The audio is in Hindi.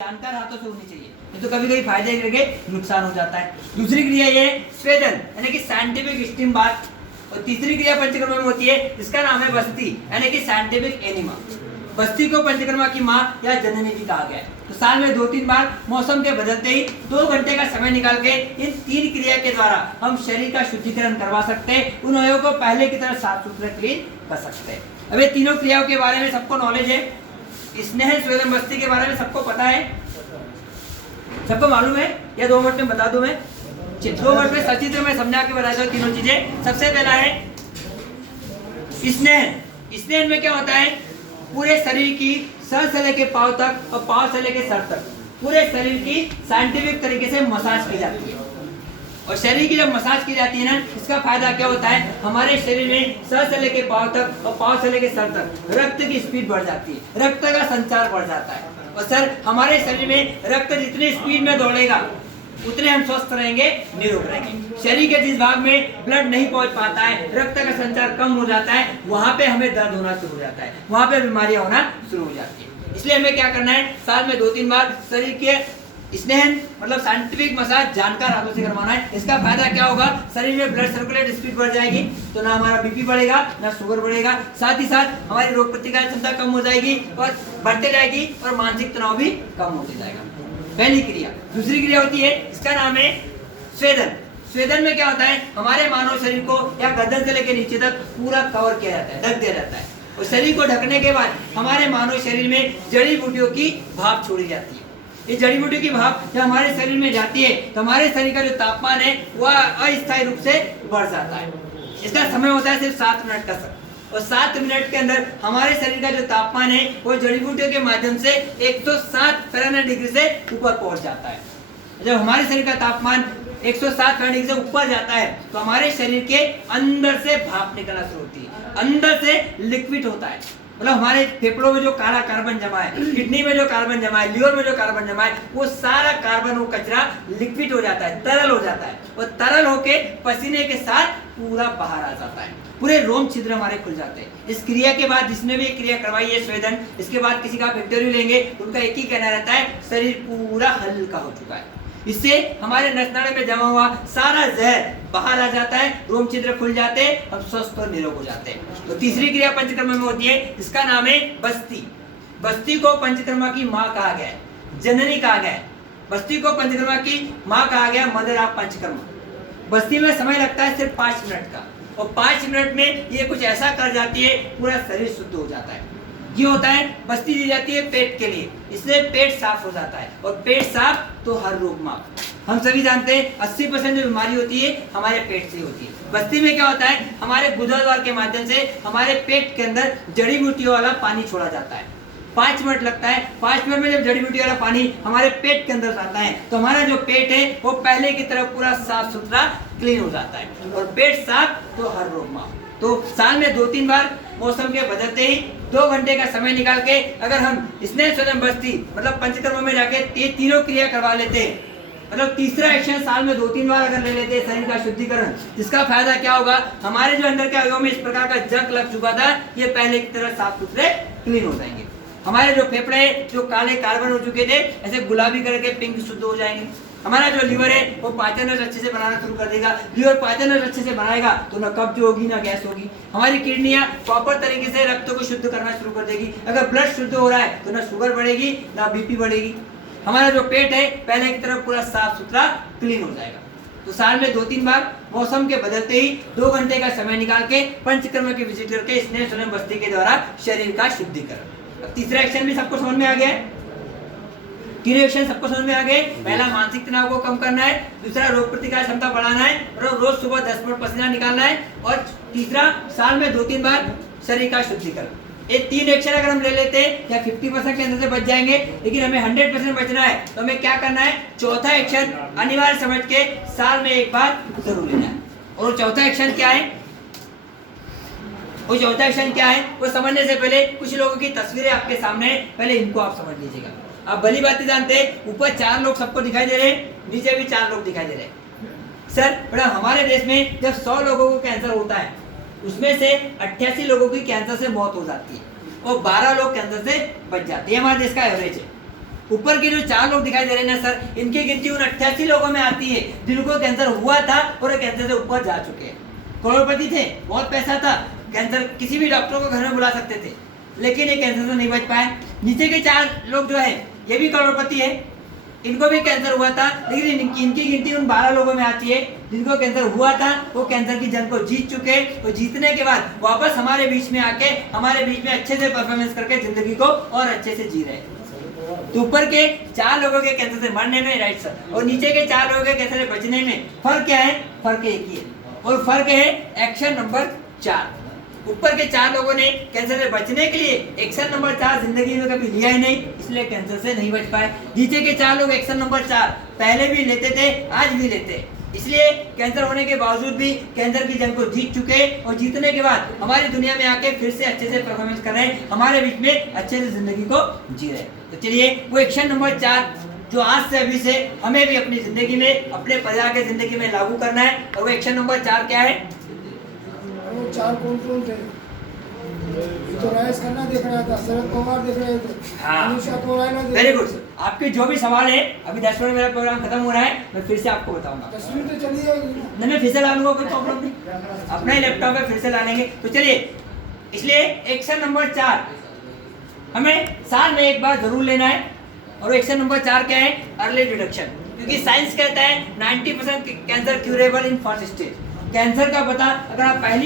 जानकार हाथों से होनी चाहिए, तो कभी कभी फायदे करके नुकसान हो जाता है। दूसरी क्रिया ये स्वेदन यानी कि साइंटिफिक स्टीम बाथ, और तीसरी क्रिया पंचकर्मा में होती है, इसका नाम है बस्ती यानी कि साइंटिफिक एनिमा। बस्ती को पंचकर्मा की माँ या जननी भी कहा गया है। तो साल में 2-3 बार मौसम के बदलते ही 2 घंटे का समय निकाल के इन 3 क्रिया के द्वारा हम शरीर का शुद्धिकरण करवा सकते हैं, उन अवयवों को पहले की तरह साफ सुथरा क्लीन कर सकते हैं। अब ये तीनों क्रियाओं के बारे में सबको नॉलेज है, स्नेह स्वेदन बस्ती के बारे में सबको पता है, सबको मालूम है, या 2 मिनट में बता दूं मैं? 2 मिनट में सचित्र में समझा के बता दो तीनों चीजें। सबसे पहला है स्नेह। स्नेह में क्या होता है, पूरे शरीर की सर से लेके पांव तक और पांव से लेके सर तक पूरे शरीर की साइंटिफिक तरीके से मसाज की जाती है। और शरीर की जब मसाज की जाती है ना, इसका फायदा क्या होता है, हमारे शरीर में सर से लेके पांव तक और पांव से लेके सर तक रक्त की स्पीड बढ़ जाती है, रक्त का संचार बढ़ जाता है। और सर हमारे शरीर में रक्त जितनी स्पीड में दौड़ेगा उतने हम स्वस्थ रहेंगे, निरोग रहेंगे। शरीर के जिस भाग में ब्लड नहीं पहुंच पाता है, रक्त का संचार कम हो जाता है, वहां पे हमें दर्द होना शुरू हो जाता है, वहां पे बीमारियां होना शुरू हो जाती है। इसलिए हमें क्या करना है, साल में 2-3 बार शरीर के स्नेह मतलब साइंटिफिक मसाज जानकार हाथों से करवाना है। इसका फायदा क्या होगा, शरीर में ब्लड सर्कुलेट स्पीड बढ़ जाएगी, तो ना हमारा बीपी बढ़ेगा ना शुगर बढ़ेगा, साथ ही साथ हमारी रोग प्रतिकारक क्षमता कम हो जाएगी और बढ़ते जाएगी, और मानसिक तनाव भी कम होते जाएगा। पहली क्रिया। दूसरी क्रिया होती है, इसका नाम है स्वेदन। स्वेदन में क्या होता है, हमारे मानव शरीर को या गर्दन से लेकर नीचे तक पूरा कवर किया जाता है, ढक दिया जाता है, और शरीर को ढकने के बाद हमारे मानव शरीर में जड़ी बूटियों की भाप छोड़ी जाती है। ये जड़ी बूटी की भाप जब हमारे शरीर में जाती है तो हमारे शरीर का जो तापमान है वह अस्थायी रूप से बढ़ जाता है। इसका समय होता है सिर्फ 7 मिनट का समय, और 7 मिनट के अंदर हमारे शरीर का जो तापमान है वो जड़ी बूटियों के माध्यम से 107 फ़ारेनहाइट डिग्री से ऊपर पहुंच जाता है। जब हमारे शरीर का तापमान 107 फ़ारेनहाइट डिग्री से ऊपर जाता है तो हमारे शरीर के अंदर से भाप निकलना शुरू होती है, अंदर से लिक्विड होता है, मतलब हमारे फेफड़ों में जो काला कार्बन जमा है, किडनी में जो कार्बन जमा है, लीवर में जो कार्बन जमा है, वो सारा कार्बन वो कचरा लिक्विड हो जाता है, तरल हो जाता है, और तरल होके पसीने के साथ पूरा बाहर आ जाता है, पूरे रोम छिद्र हमारे खुल जाते हैं। इस क्रिया के बाद जिसने भी क्रिया करवाई है स्वेदन, इसके बाद किसी का आप इंटरव्यू लेंगे, उनका एक ही कहना रहता है, शरीर पूरा हल्का हो चुका है। इससे हमारे नस नाड़ी में जमा हुआ सारा जहर बाहर आ जाता है, रोम छिद्र खुल जाते हैं, हम स्वस्थ और निरोग हो जाते हैं। तो तीसरी क्रिया पंचकर्मा में होती है, इसका नाम है बस्ती। बस्ती को पंचकर्मा की माँ कहा गया है, जननी कहा गया है। बस्ती को पंचकर्मा की माँ कहा गया, मदर ऑफ पंचकर्मा। बस्ती में समय लगता है सिर्फ 5 मिनट का, और 5 मिनट में ये कुछ ऐसा कर जाती है, पूरा शरीर शुद्ध हो जाता है। ये होता है, बस्ती दी जाती है पेट के लिए, इससे पेट साफ हो जाता है, और पेट साफ तो हर रोग माफ। हम सभी जानते हैं 80% जो बीमारी होती है हमारे पेट से होती है। बस्ती में क्या होता है, हमारे गुदाद्वार के माध्यम से हमारे पेट के अंदर जड़ी बूटियों वाला पानी छोड़ा जाता है। 5 मिनट लगता है, 5 मिनट में जब जड़ी बूटी वाला पानी हमारे पेट के अंदर जाता है तो हमारा जो पेट है वो पहले की तरह पूरा साफ सुथरा क्लीन हो जाता है, और पेट साफ तो हर रोग माफ। तो साल में 2-3 बार मौसम के बदलते ही 2 घंटे का समय निकाल के अगर हम स्नेह स्वेदन बस्ती मतलब पंचकर्मा में जाके ये तीनों क्रिया करवा लेते हैं, मतलब तीसरा एक्शन साल में 2-3 बार अगर ले लेते हैं शरीर का शुद्धिकरण, इसका फायदा क्या होगा, हमारे जो अंदर के अवयवों में इस प्रकार का जंग लग चुका था ये पहले की तरह साफ सुथरे क्लीन हो जाएंगे। हमारे जो फेफड़े जो काले कार्बन हो चुके थे ऐसे गुलाबी करके पिंक शुद्ध हो जाएंगे। हमारा जो लीवर है वो पाचन रस अच्छे से बनाना शुरू कर देगा, लीवर पाचन रस अच्छे से बनाएगा तो ना कब्ज होगी ना गैस होगी। हमारी किडनियां प्रॉपर तरीके से रक्त को शुद्ध करना शुरू कर देगी, अगर ब्लड शुद्ध हो रहा है तो ना शुगर बढ़ेगी ना बीपी बढ़ेगी। हमारा जो पेट है पहले की तरफ पूरा साफ सुथरा क्लीन हो जाएगा। तो साल में 2-3 बार मौसम के बदलते ही 2 घंटे का समय निकाल के पंचकर्मा की विजिट करके स्नेह स्वेदन बस्ती के द्वारा शरीर का शुद्धिकरण। अब तीसरा एक्शन भी सबको समझ में आ गया है, तीनों एक्शन सबको समझ में आ गए। पहला मानसिक तनाव को कम करना है, दूसरा रोग प्रतिकारक क्षमता बढ़ाना है, और रोज सुबह 10 मिनट पसीना निकालना है, और तीसरा साल में 2-3 बार शरीर का शुद्धिकरण। ये 3 एक्शन अगर हम ले लेते हैं या 50% के अंदर से बच जाएंगे, लेकिन हमें 100% बचना है तो हमें क्या करना है, चौथा एक्शन अनिवार्य समझ के साल में 1 बार जरूर लेना है। और चौथा एक्शन क्या है, वो चौथा एक्शन क्या है वो समझने से पहले कुछ लोगों की तस्वीरें आपके सामने है, पहले इनको आप समझ लीजिएगा। आप भली बात जानते हैं, ऊपर 4 लोग सबको दिखाई दे रहे हैं, नीचे भी 4 लोग दिखाई दे रहे हैं। सर बड़ा हमारे देश में जब 100 लोगों को कैंसर होता है उसमें से 88 लोगों की कैंसर से मौत हो जाती है, और 12 लोग कैंसर से बच जाते हैं। हमारे देश का एवरेज है। ऊपर के जो 4 लोग दिखाई दे रहे हैं ना सर, इनकी गिनती उन 88 लोगों में आती है जिनको कैंसर हुआ था और कैंसर से ऊपर जा चुके हैं। करोड़पति थे, बहुत पैसा था, कैंसर किसी भी डॉक्टर को घर में बुला सकते थे, लेकिन ये कैंसर से नहीं बच पाए। नीचे के 4 लोग जो है ये भी करोड़पति है, इनको भी कैंसर हुआ था, लेकिन इनकी गिनती उन 12 लोगों में आती है जिनको कैंसर हुआ था, वो कैंसर की जंग को जीत चुके। तो जीतने के बाद वापस हमारे बीच में आके हमारे बीच में अच्छे से परफॉर्मेंस करके जिंदगी को और अच्छे से जी रहे हैं। तो ऊपर के 4 लोगों के कैंसर से मरने में, राइट सर, और नीचे के 4 लोगों के कैंसर से बचने में फर्क क्या है? फर्क एक ही है, और फर्क है एक्शन नंबर 4। ऊपर के 4 लोगों ने कैंसर से बचने के लिए एक्शन नंबर 4 जिंदगी में कभी लिया ही नहीं, इसलिए कैंसर से नहीं बच पाए। नीचे के 4 लोग एक्शन नंबर 4 पहले भी लेते थे, आज भी लेते हैं, इसलिए कैंसर होने के बावजूद भी कैंसर की जंग को जीत चुके, और जीतने के बाद हमारी दुनिया में आके फिर से अच्छे से परफॉर्मेंस कर रहे हैं, हमारे बीच में अच्छे से जिंदगी को जी रहे हैं। तो चलिए वो एक्शन नंबर 4 जो आज से अभी से हमें भी अपनी जिंदगी में, अपने परिवार की जिंदगी में लागू करना है, और वो एक्शन नंबर 4 क्या है? वो 4 कौन थे? तो राइस खन्ना देख रहा था, शरद पवार देख रहे थे, अनुषा कोराना देख रहे थे। वेरी गुड सर, आपके जो भी सवाल है, अभी 10 मिनट मेरा प्रोग्राम खत्म हो रहा है, मैं फिर से आपको बताऊंगा। 10 मिनट तो चली जाएगी ना? मैं फिर से ला लूंगा, कोई प्रॉब्लम नहीं, अपना ही लैपटॉप है, फिर से ला लेंगे। तो चलिए, इसलिए एक्शन नंबर 4 हमें साल में एक बार जरूर लेना है, और एक्शन नंबर 4 क्या है? Early detection. क्योंकि साइंस कहता है 90% cancer curable in first stage. Cancer का पता अगर आप पहली